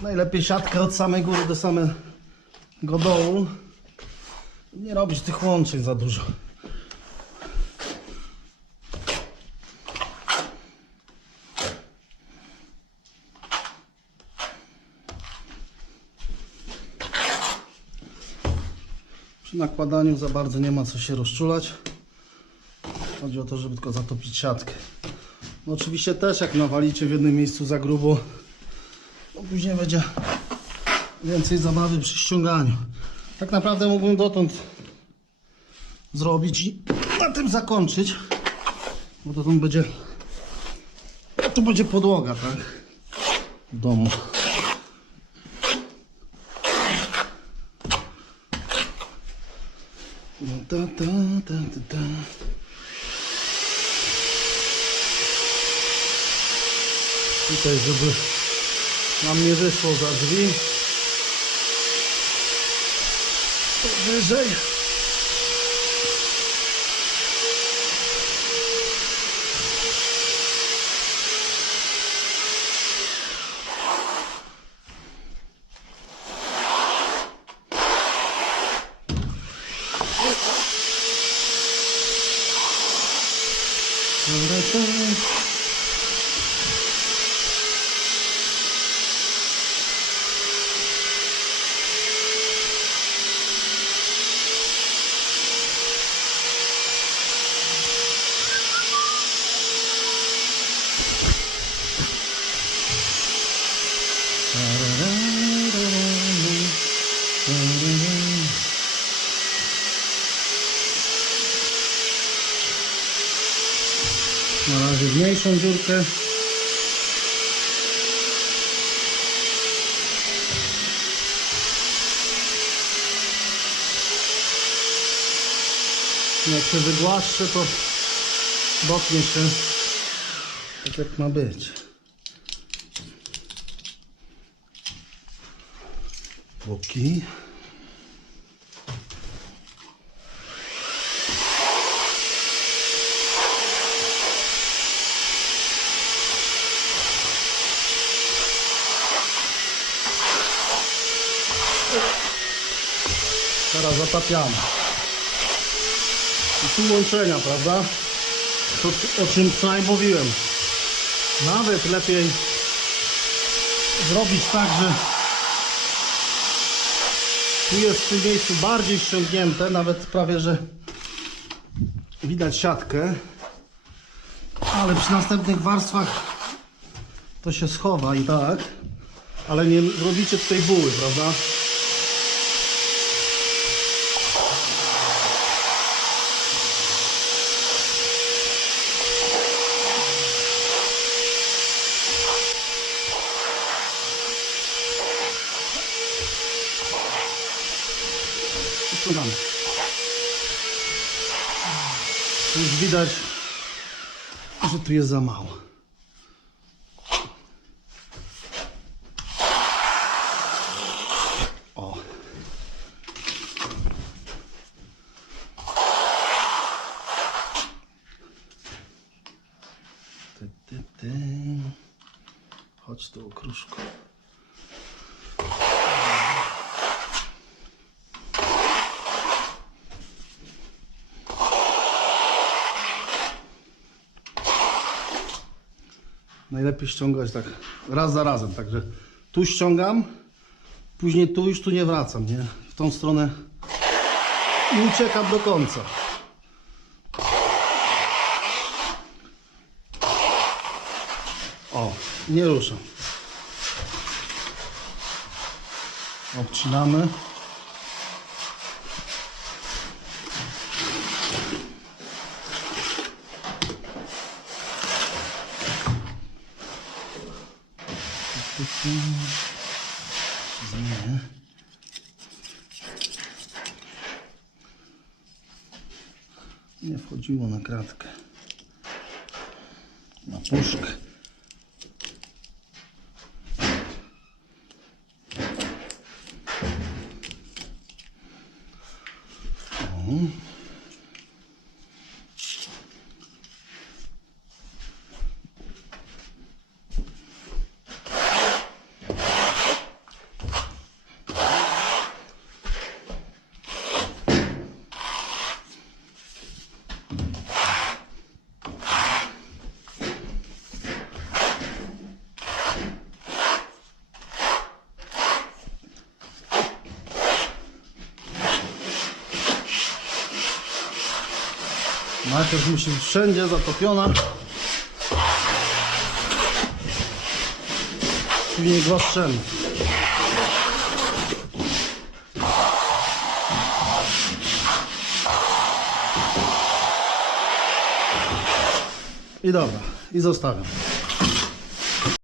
Najlepiej siatkę od samej góry do samego dołu. Nie robić tych łączek za dużo. Przy nakładaniu za bardzo nie ma co się rozczulać. Chodzi o to, żeby tylko zatopić siatkę. No oczywiście też jak nawalicie w jednym miejscu za grubo, to później będzie więcej zabawy przy ściąganiu. Tak naprawdę mógłbym dotąd zrobić i na tym zakończyć. Bo tam będzie to będzie podłoga, tak? W domu. No, ta, ta, ta, ta, ta. Tutaj, żeby nam nie wyszło za drzwi. Wyżej. Dobra, to... Na razie mniejszą dziurkę. Jak się wygłaszczy, to dotnie się tak jak ma być. Boki. Teraz zatapiamy. I tu łączenia, prawda? To o czym wczoraj mówiłem. Nawet lepiej zrobić tak, że tu jest w tym miejscu bardziej ściągnięte, nawet prawie, że widać siatkę. Ale przy następnych warstwach to się schowa i tak. Ale nie zrobicie tutaj buły, prawda? Ściągamy. Już widać, że tu jest za mało. O. Ty, ty, ty. Chodź tu, okruszku. Najlepiej ściągać tak raz za razem, także tu ściągam, później tu już tu nie wracam, nie? W tą stronę i uciekam do końca. O, nie ruszam. Obcinamy. Zmienię. Nie wchodziło na kratkę. Na puszkę. O. Najpierw musi być wszędzie zatopiona. Później głaszczemy. I dobra, i zostawiam.